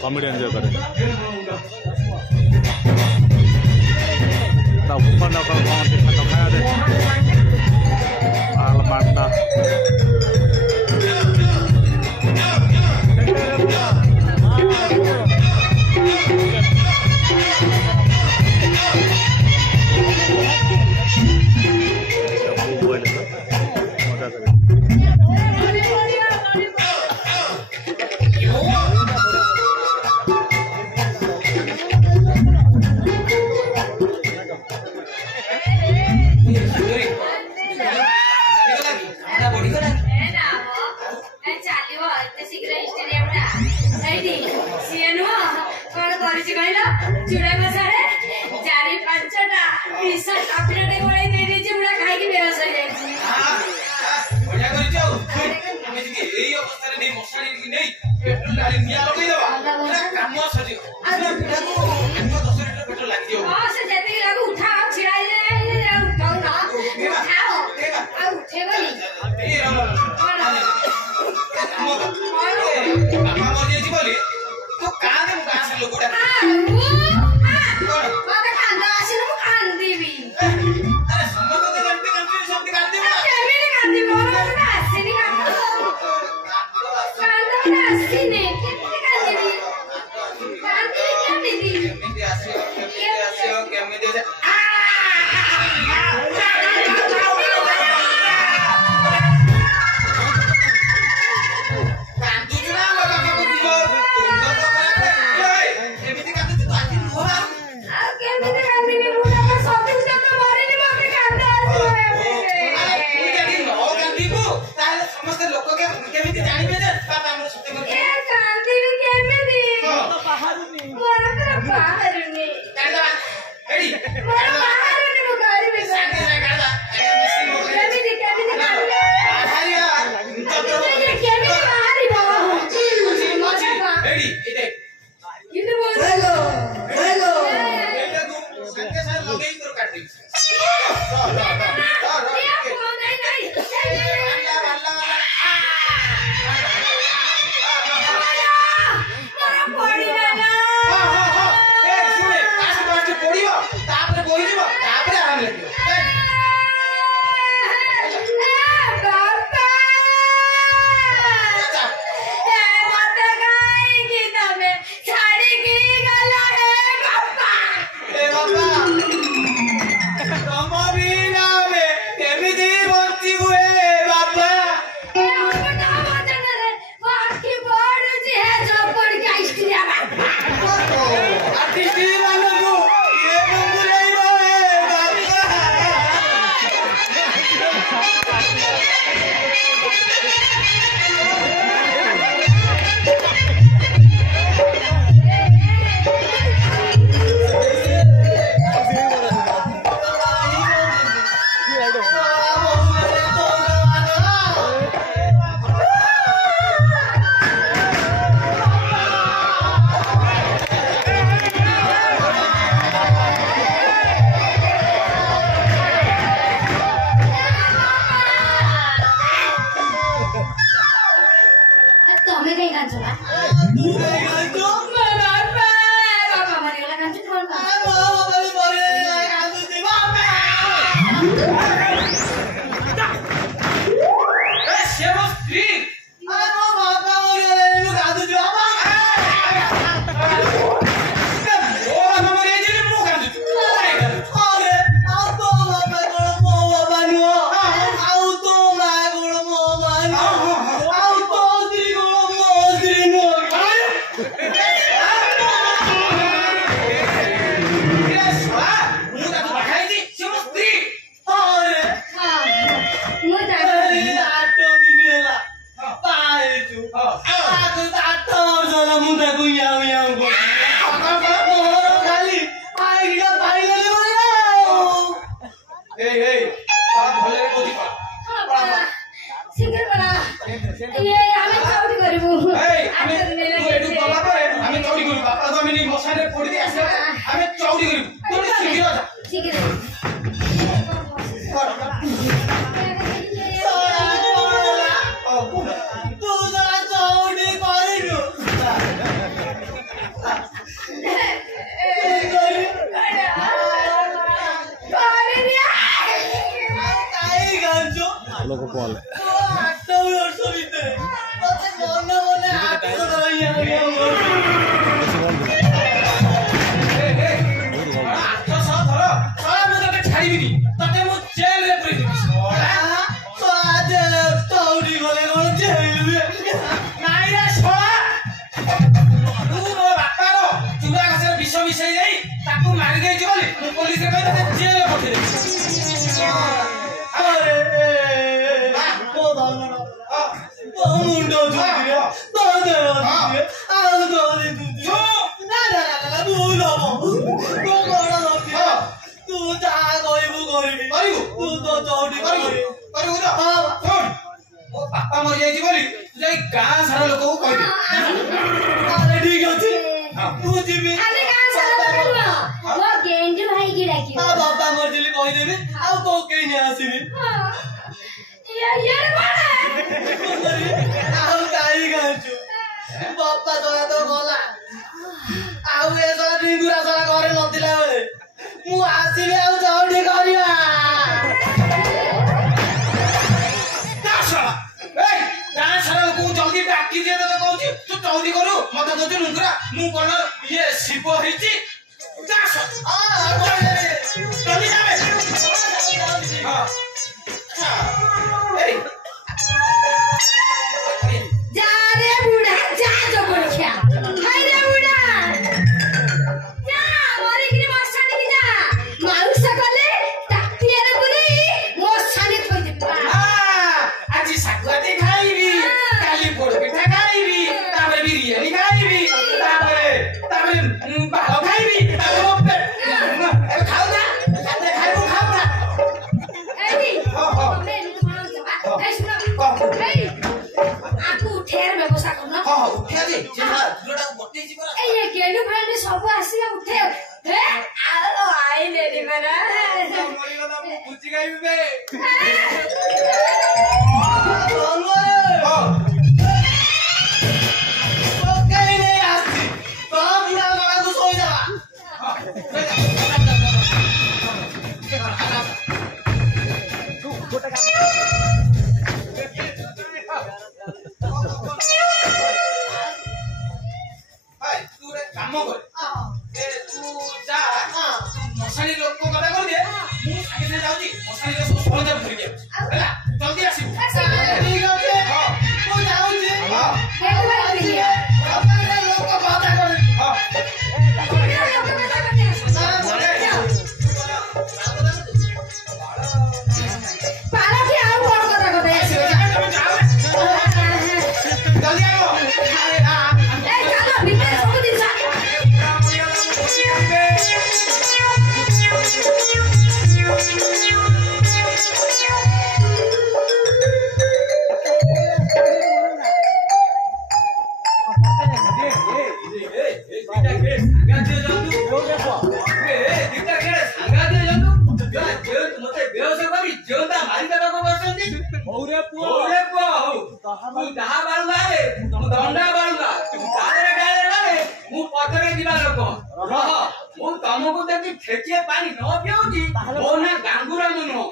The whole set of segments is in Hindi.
कॉमेडी एंजॉय करें ऊपर ना खाया दे आल मारना भले कोठी पड़ा शीघ्र बना ये हमें चौड़ी करिबु हमें तू एडु कला परे हमें चौड़ी करू बापा तो हमें मसाने फोड़ी दे आसे हमें चौड़ी करू तू शीघ्र जा शीघ्र तू जरा चौड़ी करिनु लोग कॉल बापा मर जाई बोली जाई गां सारा लोक को कहि अरे ठीक अछि तू जीबी अरे कहां सारा करबो वो गेंडू भाई की डाकी आ बाबा मर जली कहि देबी आ को के नै आसीबी ये बड़ा आ काई गांचू बापा तो गला आ ए सारा डिंगुरा सारा घरे नथिला बेले मु आसीबे आ चौड़ी करिया जल्दी डाकी दिए तो कहूची तू चौड़ी करू मत कहू नुंगरा मु कोन ये शिव हेची जा जल्दी जाबे हां जा रे बुढ़ा जा जो बोलछा हाय रे बुढ़ा जा मोरे की मस्तानी की जा माउस गले टाकी रे गुरी मस्तानी थई दे आज सागवाती खाइबी काली पोड़ पिठा खाइबी तापर बिरयानी खाइबी तापर बालो खाइबी तापर खाऊ ना खाइबू खाऊ ना एडी मैं माउस बा ए सुनो ए आकू उठेर व्यवस्था करना हां उठा दे जेहा लोडा बट्टी जी पर ए ये गेलु फ्रेंड सब आसी उठे हे आ आई ले रे मेरा मरी गला बुझी गाइबी बे मसानी लोग को कथा कर दे मु आगे जाउची मसानी रे सब सोल जब धरि गेला जल्दी आसी ठीक আছে কই যাউছি गेलु भाई पिलिया बाबा लोग को बात कर हां पाला के आउ कोन कथा कथा जल्दी आओ ए चलो भीतर सब दिन सा तमको देखी ठेकिए पानी न पियोची ओ ना गांगुरा मनो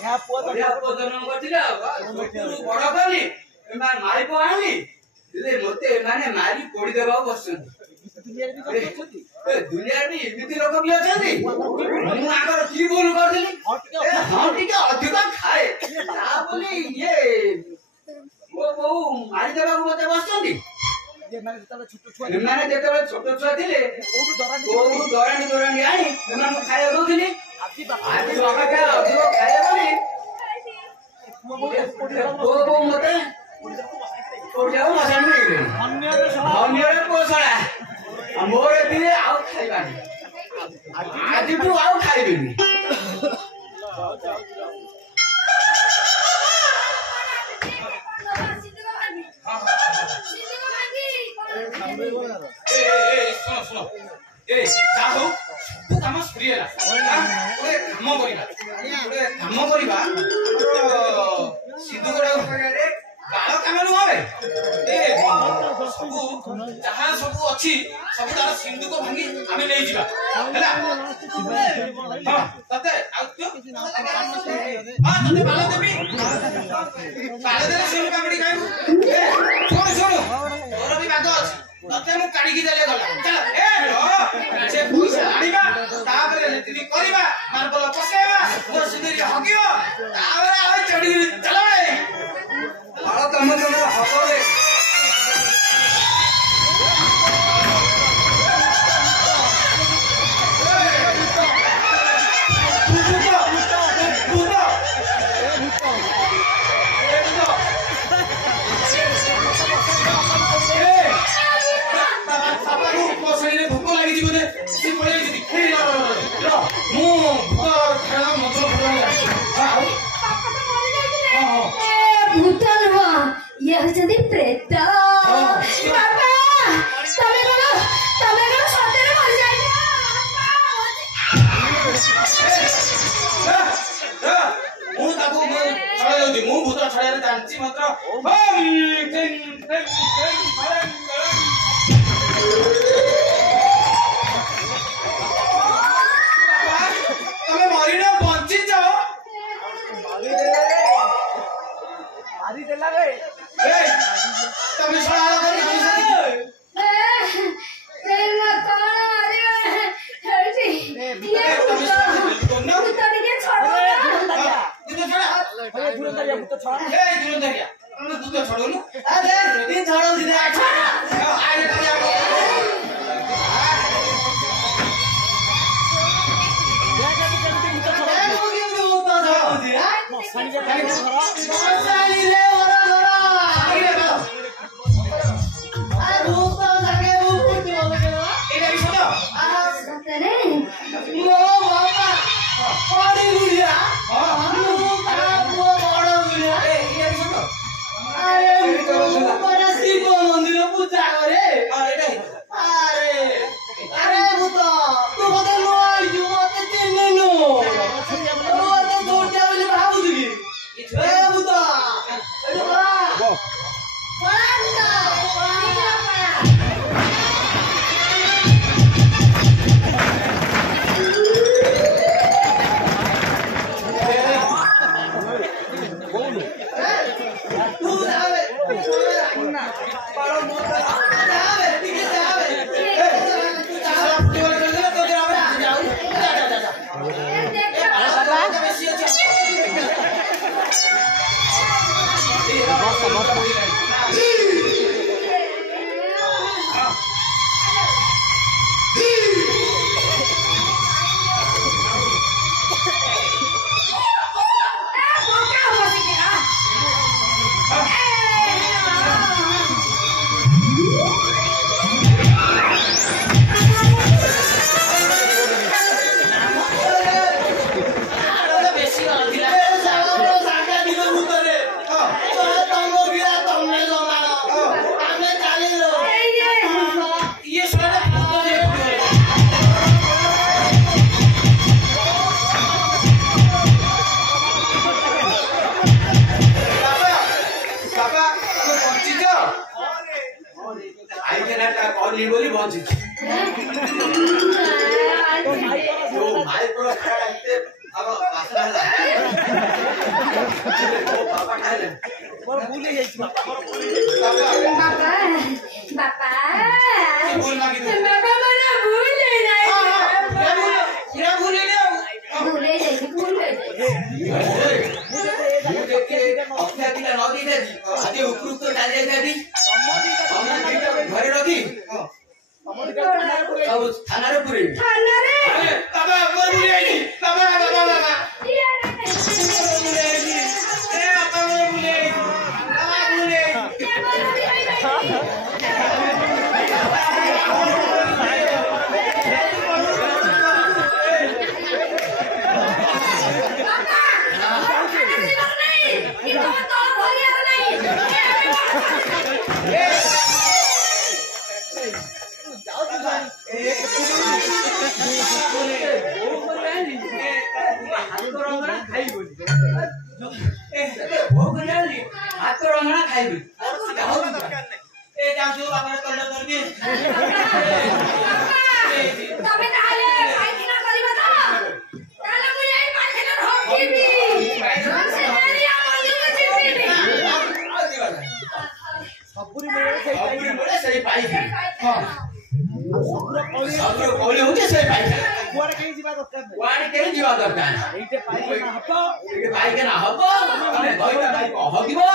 ବଢିଆ ପୁଅ ଜନ୍ମ କରିଥିଲେ ଛୋଟରୁ ବଡ କଲି ମାରି ଆଣିଲି ହେଲେ ମତେ ଏମାନେ ମାରି ପୋଡି ଦେବାକୁ ବସୁଛନ୍ତି ଦୁନିଆରେ ବି ଏମିତି ଲୋକ ବି ଅଛନ୍ତି ମୁଁ ଆଗର କି ଭୁଲ କରିଥିଲି ହଁ ଟିକେ ଅଧିକ ଖାଏ ତା ବୋଲି ଇଏ ମୋ ବୋଉ ମାରି ଦେବାକୁ ମତେ ବସୁଛନ୍ତି ଏମାନେ ଯେତେବେଳେ ଛୋଟ ଛୁଆ ଥିଲେ କୋଉଠୁ ଦରାଣ୍ଡି ଆଣି ଏମାନଙ୍କୁ ଖାଇବାକୁ ଦଉଥିଲି ଆଜି ଅପେକ୍ଷା ଅଧିକ ଖାଇବା ବୋଲି ବୋଉ ମତେ କୋଉଠିକୁ ମଶାଣି ନେଇଗଲେଣି ଅନ୍ୟରେ ପୋଷଣା ମୋର ଏଥିରେ ଆଉ ଖାଇବାନି ଆଜିଠୁ ଆଉ ଖାଇବିନି ଶୁଣ ଯା ହଉ ଆମ ସ୍ତ୍ରୀ ହେଲା ଗୋଟେ କାମ କରିବା ସିଧୁ ଗୋଟେ ବାଳ କାମ ନୁହେଁ ସବୁ ଯାହା ସବୁ ଅଛି ସବୁ ତାର ସିନ୍ଧୁକ ଭାଙ୍ଗି ଆମେ ନେଇଯିବା ହେଲା ତତେ ତତେ ବାଳ ଦେବି ବାଳ ଦେଲେ ଶୁଣୁ କାମୁଡି ଖାଇବୁ ଶୁଣୁ ତୋର ବି ବାଗ ଅଛି ତତେ ମୁଁ କାଢିକି ଦେଲେ ଗଲା ସେ ପଇସା ଆଣିବା ତାପରେ ରୀତି କରିବା ମାର୍ବଲ ପକେଇବା ମୋ ସିନ୍ଦୁରି ହଗିବ ତାପରେ ଆଉ ଚଢିକି ଚାଲ ବାଳ କାମ ତମର ହବ भूत नुह ये होचंदी प्रेत बाबा तमे कोन सतेरे मर जाइला ମୁଁ ତାକୁ ଛଡେଇ ଦଉଛି ମୁଁ ଭୂତ ଛଡେଇରେ ଜାଣିଛି ମାତ୍ର ତମେ ମରିନ ବଞ୍ଚିଛ ତମେ ଛଡା କରି अब बासना होला ओ बाबा खाइले मोर भूल जाई बाबा मोर भूल बाबा बाबा भूल मागी दे बाबा मला भूल जाई या भूल ले भूल जाई ମୁଁ ଦେଖେ ଅଖିଆ ପିଲା ନ ଦେଇଥାନ୍ତି ଆଜି ଉପରୁକ୍ତ ଚାଲି ଯାଇଥାନ୍ତି ଘରେ ରଖି ଆଉ ଥାନାରେ ପୁରେଇବି ବାବା ବୁଲେଇନି ବାବା ବାବା ବାବା हाथ रंगना खाइबी ए जाऊ बाबा तंड करबी तमे ताले पाइना करिबा त ताले मु यही पाइना होकिबी से मेरिया मंदिर में चिपीबी सबुरी मेरे सही पाई हां सबरो कोले होके सही पाई कुआरे के जीवा दरकार नहीं वाणी के जीवा दरकार एइटे पाई ना हबो एइटे पाई के ना हबो तमे भइबा भाई हगिबो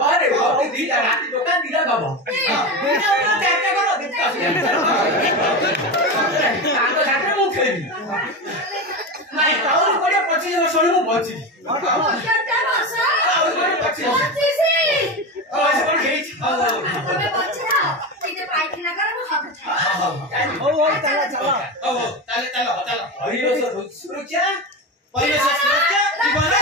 पारे ओते दिटा राती दोकान दिला बाबा दिटा चारटा करो दिटा आंगो साथे मु खेली नाही ताऊ कोडे 25 वर्ष मु बची केते वर्ष ताऊ कोडे 25 बच्ची कोन खेली तमे बच्ची ना इते पाइना कर मु हक ओ चला चला ताले ताले ताले हरियो सुरक्षा परिवेश सुरक्षा जीवन